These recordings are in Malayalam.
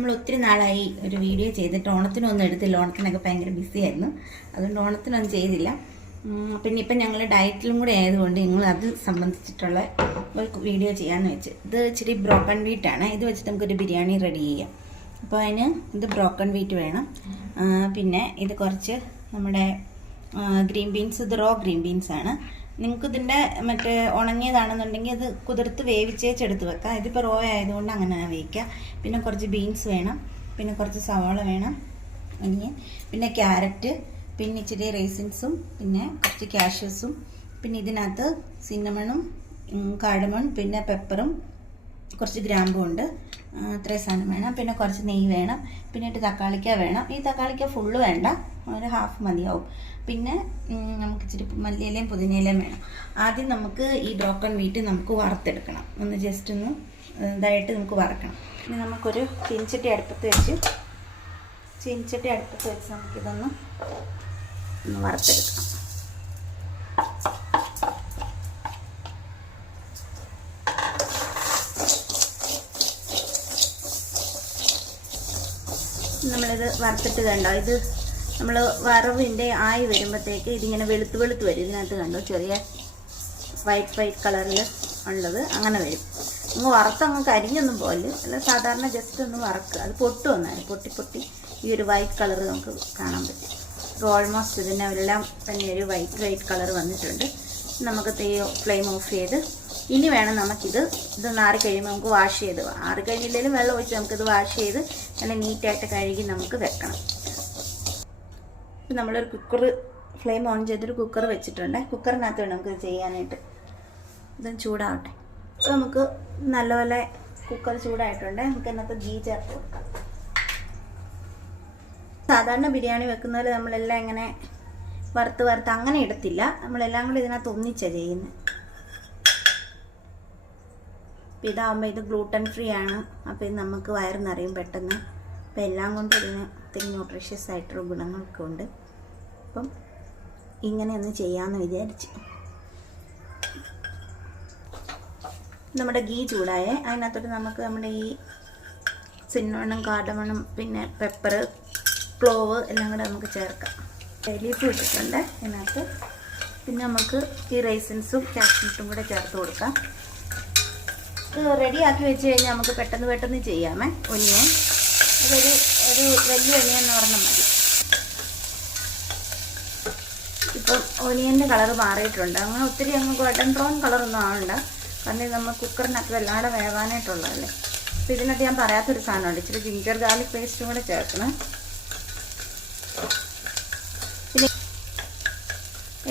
നമ്മൾ ഒത്തിരി നാളായി ഒരു വീഡിയോ ചെയ്തിട്ട് ഓണത്തിനൊന്നും എടുത്തില്ല. ഓണത്തിനൊക്കെ ഭയങ്കര ബിസി ആയിരുന്നു, അതുകൊണ്ട് ഓണത്തിനൊന്നും ചെയ്തില്ല. പിന്നെ ഇപ്പം ഞങ്ങൾ ഡയറ്റിലും കൂടെ ആയതുകൊണ്ട് ഞങ്ങൾ അത് സംബന്ധിച്ചിട്ടുള്ള ഒരു വീഡിയോ ചെയ്യാമെന്ന് വെച്ച്. ഇത് ഇച്ചിരി ബ്രോക്കൺ വീറ്റാണ്. ഇത് വെച്ചിട്ട് നമുക്കൊരു ബിരിയാണി റെഡി ചെയ്യാം. അപ്പോൾ അതിന് ഇത് ബ്രോക്കൺ വീറ്റ് വേണം. പിന്നെ ഇത് കുറച്ച് നമ്മുടെ ഗ്രീൻ ബീൻസ്, ഇത് റോ ഗ്രീൻ ബീൻസാണ്. നിങ്ങൾക്ക് ഇതിൻ്റെ മറ്റേ ഉണങ്ങിയതാണെന്നുണ്ടെങ്കിൽ അത് കുതിർത്ത് വേവിച്ചേച്ചെടുത്ത് വെക്കാം. ഇതിപ്പോൾ റോ ആയതുകൊണ്ട് അങ്ങനെ വേവിക്കാം. പിന്നെ കുറച്ച് ബീൻസ് വേണം, പിന്നെ കുറച്ച് സവാള വേണം, ഒനിയൻ, പിന്നെ ക്യാരറ്റ്, പിന്നെ ഇച്ചിരി റേസിൻസും, പിന്നെ കുറച്ച് കാഷ്യൂസും, പിന്നെ ഇതിനകത്ത് സിന്നമണും കാർഡമൺ, പിന്നെ പെപ്പറും കുറച്ച് ഗ്രാമ്പും ഉണ്ട്. അത്രയും സാധനം വേണം. പിന്നെ കുറച്ച് നെയ്യ് വേണം. പിന്നെ തക്കാളിക്ക വേണം. ഈ തക്കാളിക്ക ഫുള്ള് വേണ്ട, ഒരു ഹാഫ് മതിയാവും. പിന്നെ നമുക്ക് ഇച്ചിരി മല്ലിയിലയും പുതിനയിലയും വേണം. ആദ്യം നമുക്ക് ഈ ബ്രോക്കൺ വീറ്റ് നമുക്ക് വറുത്തെടുക്കണം. ഒന്ന് ജസ്റ്റ് ഒന്ന് ഇതായിട്ട് നമുക്ക് വറക്കണം. പിന്നെ നമുക്കൊരു ചീനച്ചട്ടി അടുപ്പത്ത് വെച്ച് നമുക്കിതൊന്ന് വറുത്തെടുക്കണം. നമ്മളിത് വറുത്തിട്ട് കണ്ടോ, ഇത് നമ്മൾ വറവിൻ്റെ ആയി വരുമ്പോഴത്തേക്ക് ഇതിങ്ങനെ വെളുത്ത് വരും. ഇതിനകത്ത് കണ്ടോ ചെറിയ വൈറ്റ് കളറിൽ ഉള്ളത് അങ്ങനെ വരും. അങ്ങ് വറുത്തങ്ങ് കരിഞ്ഞൊന്നും പോലെ അല്ല, സാധാരണ ജസ്റ്റ് ഒന്ന് വറക്കുക. അത് പൊട്ടി പൊട്ടി ഈ ഒരു വൈറ്റ് കളർ നമുക്ക് കാണാൻ പറ്റും. ഓൾമോസ്റ്റ് ഇതിനെല്ലാം തന്നെ ഒരു വൈറ്റ് കളർ വന്നിട്ടുണ്ട്. നമുക്ക് ഫ്ലെയിം ഓഫ് ചെയ്ത് ഇനി വേണം നമുക്കിത് ആറി കഴിയുമ്പോൾ നമുക്ക് വാഷ് ചെയ്ത്, ആറി കഴിഞ്ഞില്ലെങ്കിലും വെള്ളം ഒഴിച്ച് നമുക്കിത് വാഷ് ചെയ്ത് നല്ല നീറ്റായിട്ട് കഴുകി നമുക്ക് വെക്കണം. ഇപ്പം നമ്മളൊരു ഫ്ലെയിം ഓൺ ചെയ്തൊരു കുക്കർ വെച്ചിട്ടുണ്ട്. കുക്കറിനകത്ത് വേണം നമുക്കിത് ചെയ്യാനായിട്ട്. ഇതൊന്ന് ചൂടാവട്ടെ. അപ്പോൾ നമുക്ക് നല്ലപോലെ കുക്കർ ചൂടായിട്ടുണ്ട്. നമുക്ക് അതിനകത്ത് ഗീ ചേർത്ത് കൊടുക്കാം. സാധാരണ ബിരിയാണി വെക്കുന്ന പോലെ നമ്മളെല്ലാം ഇങ്ങനെ വറുത്ത് അങ്ങനെ ഇടത്തില്ല. നമ്മളെല്ലാം കൂടി ഇതിനകത്ത് ഒന്നിച്ചാണ് ചെയ്യുന്നത്. അപ്പോൾ ഇതാകുമ്പോൾ ഇത് ഗ്ലൂട്ടൻ ഫ്രീ ആണ്. അപ്പോൾ ഇത് നമുക്ക് വയറ് നിറയും പെട്ടെന്ന്. അപ്പോൾ എല്ലാം കൊണ്ടും ഇതിന് ഒത്തിരി ന്യൂട്രീഷ്യസ് ആയിട്ടുള്ള ഗുണങ്ങളൊക്കെ ഉണ്ട്. അപ്പം ഇങ്ങനെയൊന്ന് ചെയ്യാമെന്ന് വിചാരിച്ചു. നമ്മുടെ ഗീ ചൂടായേ, അതിനകത്തോട്ട് നമുക്ക് നമ്മുടെ ഈ സിന്നമണും കാർഡമണും പിന്നെ പെപ്പർ, ക്ലോവ് എല്ലാം കൂടെ നമുക്ക് ചേർക്കാം. ലീഫ് ഇട്ടിട്ടുണ്ട് ഇതിനകത്ത്. പിന്നെ നമുക്ക് ഈ റൈസിൻസും കാഷ്നട്ടും കൂടെ ചേർത്ത് കൊടുക്കാം. ഇത് റെഡിയാക്കി വെച്ച് കഴിഞ്ഞാൽ നമുക്ക് പെട്ടെന്ന് ചെയ്യാമേ. ഒനിയൻ ഒരു വലിയ ഒനിയൻ എന്ന് പറഞ്ഞാൽ മതി. ഇപ്പം ഒനിയൻ്റെ കളർ മാറിയിട്ടുണ്ട്. അങ്ങനെ ഒത്തിരി അങ്ങ് ഗോൾഡൻ ബ്രൗൺ കളറൊന്നും ആവണ്ട, കാരണം ഇത് നമ്മൾ കുക്കറിനകത്ത് വല്ലാതെ വേവാനായിട്ടുള്ളതല്ലേ. അപ്പോൾ ഇതിനകത്ത് ഞാൻ പറയാത്തൊരു സാധനമുണ്ട്, ഇച്ചിരി ജിഞ്ചർ ഗാർലിക് പേസ്റ്റും കൂടെ ചേർക്കണം. പിന്നെ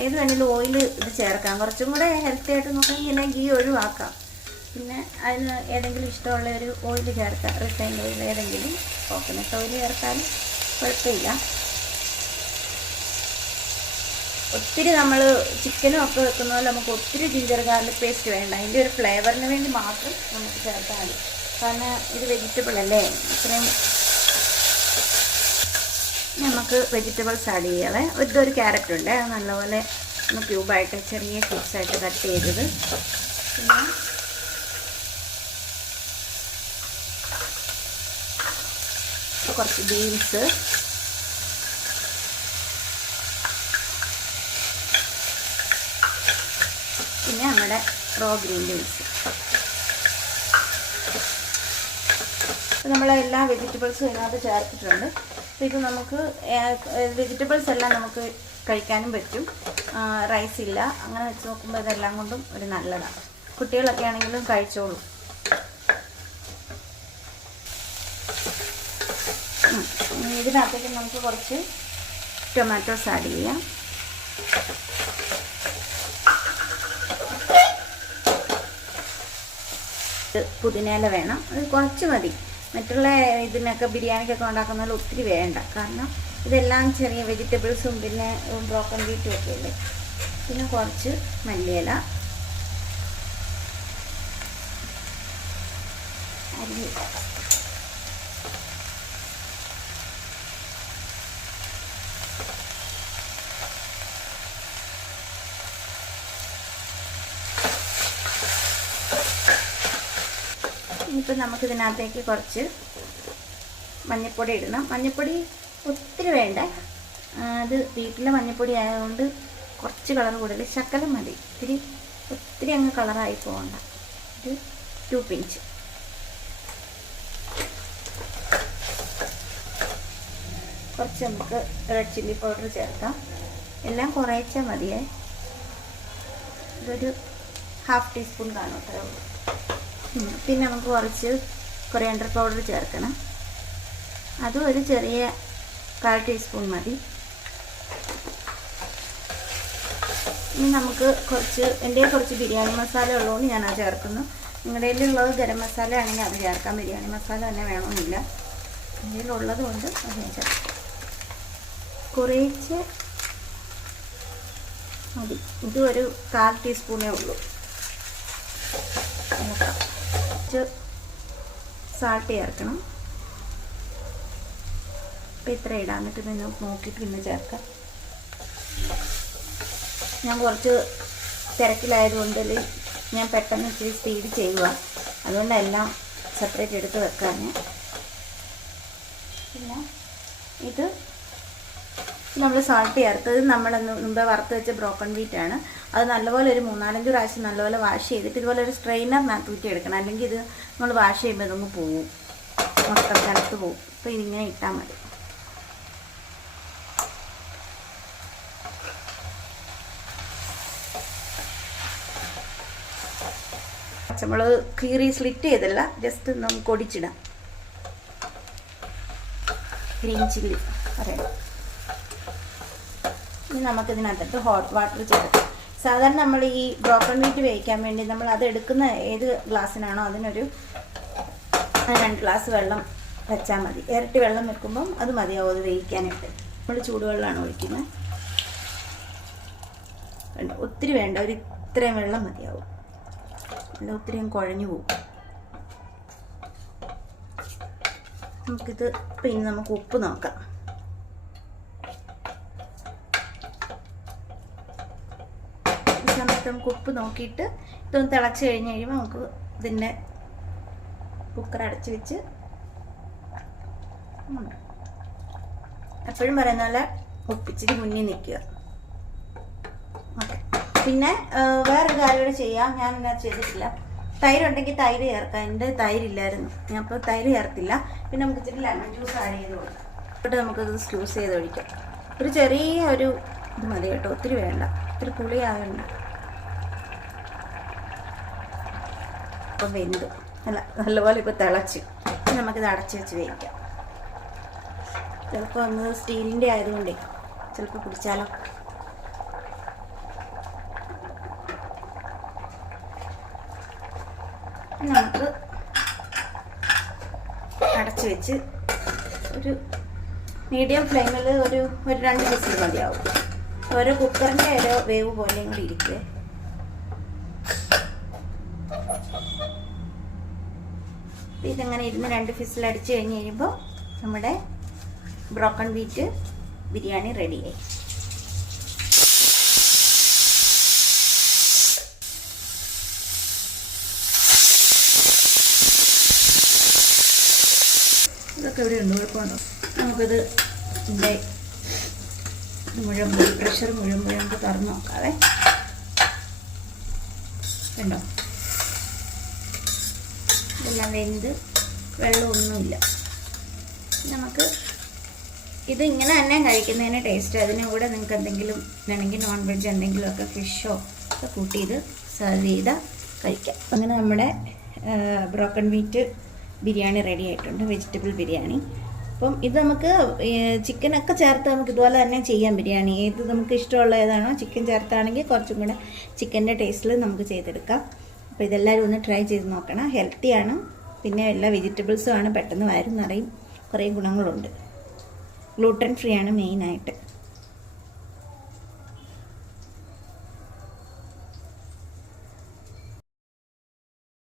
ഏത് വേണമെങ്കിലും ഓയിൽ ഇത് ചേർക്കാം. കുറച്ചും കൂടെ ഹെൽത്തി ആയിട്ട് നോക്കുകയാണെങ്കിൽ ഗീ ഒഴിവാക്കാം. പിന്നെ അതിന് ഏതെങ്കിലും ഇഷ്ടമുള്ള ഒരു ഓയിൽ ചേർക്കാം. റിഫൈൻഡ് ഓയിൽ ഏതെങ്കിലും, കോക്കനട്ട് ഓയിൽ ചേർത്താലും കുഴപ്പമില്ല. ഒത്തിരി നമ്മൾ ചിക്കനും ഒക്കെ വെക്കുന്ന പോലെ നമുക്ക് ഒത്തിരി ജിഞ്ചർ ഗാർലിക് പേസ്റ്റ് വേണ്ട. അതിൻ്റെ ഒരു ഫ്ലേവറിന് വേണ്ടി മാത്രം നമുക്ക് ചേർത്താൽ മതി. കാരണം ഇത് വെജിറ്റബിൾ അല്ലേ, ഇത്രയും നമുക്ക് വെജിറ്റബിൾസ് ആഡ് ചെയ്യാതെ. ഇതൊരു ക്യാരറ്റ് ഉണ്ട്, അത് നല്ലപോലെ ഒന്ന് ക്യൂബായിട്ട് ചെറിയ ക്യൂബ്സായിട്ട് കട്ട് ചെയ്തത്. പിന്നെ കുറച്ച് ബീൻസ്, പിന്നെ നമ്മുടെ റോ ഗ്രീൻ ബീൻസ്. നമ്മളെല്ലാ വെജിറ്റബിൾസും ഇതിനകത്ത് ചേർത്തിട്ടുണ്ട്. അപ്പോൾ ഇത് നമുക്ക് വെജിറ്റബിൾസ് എല്ലാം നമുക്ക് കഴിക്കാനും പറ്റും. റൈസ് ഇല്ല, അങ്ങനെ വെച്ച് നോക്കുമ്പോൾ ഇതെല്ലാം കൊണ്ടും ഒരു നല്ലതാണ്. കുട്ടികളൊക്കെ ആണെങ്കിലും കഴിച്ചോളും. ഇതിനകത്തേക്ക് നമുക്ക് കുറച്ച് ടൊമാറ്റോസ് ആഡ് ചെയ്യാം. പുതിനയില വേണം, അത് കുറച്ച് മതി. മറ്റുള്ള ഇതിനൊക്കെ ബിരിയാണിക്കൊക്കെ ഉണ്ടാക്കുന്ന പോലെ ഒത്തിരി വേണ്ട, കാരണം ഇതെല്ലാം ചെറിയ വെജിറ്റബിൾസും പിന്നെ ബ്രോക്കൺ വീറ്റും ഒക്കെ അല്ലേ. പിന്നെ കുറച്ച് മല്ലിയില അരിഞ്ഞിട്ട് ഇനിയിപ്പോൾ നമുക്കിതിനകത്തേക്ക് കുറച്ച് മഞ്ഞൾപ്പൊടി ഇടണം. മഞ്ഞൾപ്പൊടി ഒത്തിരി വേണ്ട, അത് വീട്ടിലെ മഞ്ഞൾപ്പൊടി ആയതുകൊണ്ട് കുറച്ച് കളർ കൂടുതൽ, ശകലം മതി. ഒത്തിരി അങ്ങ് കളറായി പോകണ്ട. ഒരു 2 പിഞ്ച്. കുറച്ച് നമുക്ക് റെഡ് ചില്ലി പൗഡർ ചേർക്കാം. എല്ലാം കുറേശ്ശെ മതിയേ. ഇതൊരു 1/2 ടീസ്പൂൺ കാണും, അത്രേ ഉള്ളൂ. പിന്നെ നമുക്ക് കുറച്ച് കൊറിയാണ്ടർ പൗഡർ ചേർക്കണം. അതും ഒരു ചെറിയ 1/4 ടീസ്പൂൺ മതി. ഇനി നമുക്ക് എൻ്റെ കുറച്ച് ബിരിയാണി മസാല ഉള്ളതുകൊണ്ട് ഞാനത് ചേർക്കുന്നു. നിങ്ങളുടെ കയ്യിലുള്ളത് ഗരം മസാല ആണെങ്കിൽ അത് ചേർക്കാം. ബിരിയാണി മസാല തന്നെ വേണമെന്നില്ല. എൻ്റെ കയ്യിലുള്ളത് കൊണ്ട് അത് ഞാൻ ചേർക്കാം. കുറേശ്ശെ മതി. ഇതും ഒരു 1/4 ടീസ്പൂണേ ഉള്ളൂ. കുറച്ച് സാൾട്ട് ചേർക്കണം. അപ്പോൾ ഇത്ര ഇടാൻ, എന്നിട്ട് പിന്നെ നോക്കിയിട്ട് പിന്നെ ചേർക്കാം. ഞാൻ കുറച്ച് തിരക്കിലായതുകൊണ്ട് ഞാൻ പെട്ടെന്ന് ഇച്ചിരി സ്പീഡ് ചെയ്യുക, അതുകൊണ്ട് എല്ലാം സെപ്പറേറ്റ് എടുത്ത് വെക്കാൻ. പിന്നെ ഇത് നമ്മൾ സാൾട്ട് ചേർത്തത് നമ്മൾ മുമ്പേ വറുത്ത് വെച്ച ബ്രോക്കൺ വീറ്റാണ്. അത് നല്ലപോലെ ഒരു 3-4 പ്രാവശ്യം നല്ലപോലെ വാഷ് ചെയ്തിട്ട് ഇതുപോലെ ഒരു സ്ട്രെയിനറിനകത്ത് ഊറ്റി എടുക്കണം. അല്ലെങ്കിൽ ഇത് നമ്മൾ വാഷ് ചെയ്യുമ്പോൾ ഇതൊന്ന് പോവും, മൊത്തം തണുത്ത് പോവും. അപ്പോൾ ഇതിങ്ങനെ ഇട്ടാൽ മതി. നമ്മൾ കീറി സ്ലിറ്റ് ചെയ്തല്ല, ജസ്റ്റ് നമുക്ക് ഒടിച്ചിടാം. ഗ്രീൻ ചില്ലി പറയണം. ഇനി നമുക്കിതിനകത്തിട്ട് ഹോട്ട് വാട്ടർ ചേർക്കാം. സാധാരണ നമ്മൾ ഈ ബ്രോക്കൺ വീറ്റ് വേവിക്കാൻ വേണ്ടി നമ്മൾ അത് എടുക്കുന്ന ഏത് ഗ്ലാസ്സിനാണോ അതിനൊരു 2 ഗ്ലാസ് വെള്ളം വെച്ചാൽ മതി. ഇരട്ടി വെള്ളം വെക്കുമ്പം അത് മതിയാവും അത് വേവിക്കാനായിട്ട്. നമ്മൾ ചൂടുവെള്ളമാണ് ഒഴിക്കുന്നത്. ഒത്തിരി വേണ്ട, ഒരു ഇത്രയും വെള്ളം മതിയാവും. അല്ല ഒത്തിരിയും കുഴഞ്ഞു പോകും. നമുക്കിത് പിന്നെ നമുക്ക് ഉപ്പ് നോക്കാം. ഈ സമയത്ത് നമുക്ക് ഉപ്പ് നോക്കിയിട്ട് ഇതൊന്ന് തിളച്ച് കഴിഞ്ഞ് കഴിയുമ്പോൾ നമുക്ക് ഇതിൻ്റെ കുക്കർ അടച്ച് വെച്ച് എപ്പോഴും പറയുന്ന പോലെ ഉപ്പിച്ചിട്ട് മുന്നിൽ നിൽക്കുക. ഓക്കെ. പിന്നെ വേറൊരു കാര്യം കൂടെ ചെയ്യാം. ഞാൻ ഇന്നത് ചെയ്തിട്ടില്ല. തൈരുണ്ടെങ്കിൽ തൈര് ചേർക്കാം. എൻ്റെ തൈരില്ലായിരുന്നു, ഞാൻ അപ്പോൾ തൈര് ചേർത്തില്ല. പിന്നെ നമുക്ക് ഇച്ചിരി ലെമൺ ജ്യൂസ് ആഡ് ചെയ്ത് കൊടുക്കാം. എന്നിട്ട് നമുക്കത് സ്ക്യൂസ് ചെയ്ത് ഒഴിക്കാം. ഒരു ചെറിയ ഒരു ഇത് മതി കേട്ടോ, ഒത്തിരി വേണ്ട, ഒത്തിരി പുളിയാവേണ്ട. അപ്പം വെന്തു നല്ലപോലെ ഇപ്പോൾ തിളച്ച്. നമുക്കിത് അടച്ച് വെച്ച് വേവിക്കാം. ചിലപ്പോൾ ഒന്ന് സ്റ്റീലിൻ്റെ ആയതുകൊണ്ടേ ചിലപ്പോൾ പിടിച്ചാലോ. നമുക്ക് അടച്ച് വെച്ച് ഒരു മീഡിയം ഫ്ലെയിമിൽ ഒരു 2 വിസിൽ മതിയാവും. ഓരോ കുക്കറിൻ്റെ ഓരോ വേവ് പോലെയും കൂടി ഇരിക്കുക. ഇതങ്ങനെ ഇരുന്ന് 2 വിസിൽ അടിച്ച് കഴിഞ്ഞ് കഴിയുമ്പോൾ നമ്മുടെ ബ്രോക്കൺ വീറ്റ് ബിരിയാണി റെഡിയായി. ഇതൊക്കെ ഇവിടെ ഉണ്ട്, കുഴപ്പമുണ്ടോ? നമുക്കിത് ഇതിൻ്റെ മുഴുവൻ പ്രഷർ മുഴുവൻ നമുക്ക് തുറന്ന് നോക്കാവേ. കണ്ടോ, ഇതെല്ലാം വെന്ത് വെള്ളമൊന്നുമില്ല. നമുക്ക് ഇത് ഇങ്ങനെ തന്നെ കഴിക്കുന്നതിന് ടേസ്റ്റ്. അതിന് കൂടെ നിങ്ങൾക്ക് എന്തെങ്കിലും വേണമെങ്കിൽ നോൺ വെജ് എന്തെങ്കിലുമൊക്കെ ഫിഷോ ഒക്കെ കൂട്ടി ഇത് സെർവ് ചെയ്ത് കഴിക്കാം. അങ്ങനെ നമ്മുടെ ബ്രോക്കൺ വീറ്റ് ബിരിയാണി റെഡി ആയിട്ടുണ്ട്, വെജിറ്റബിൾ ബിരിയാണി. അപ്പം ഇത് നമുക്ക് ചിക്കനൊക്കെ ചേർത്ത് നമുക്ക് ഇതുപോലെ തന്നെ ചെയ്യാം ബിരിയാണി. ഏത് നമുക്ക് ഇഷ്ടമുള്ള ഏതാണോ ചിക്കൻ ചേർത്താണെങ്കിൽ കുറച്ചും കൂടെ ചിക്കൻ്റെ ടേസ്റ്റിൽ നമുക്ക് ചെയ്തെടുക്കാം. അപ്പോൾ ഇതെല്ലാവരും ഒന്ന് ട്രൈ ചെയ്ത് നോക്കണം. ഹെൽത്തിയാണ്, പിന്നെ എല്ലാ വെജിറ്റബിൾസും ആണ്, പെട്ടെന്ന് വയറും നിറയും, കുറേ ഗുണങ്ങളുണ്ട്. ഗ്ലൂട്ടൻ ഫ്രീ ആണ് മെയിനായിട്ട്.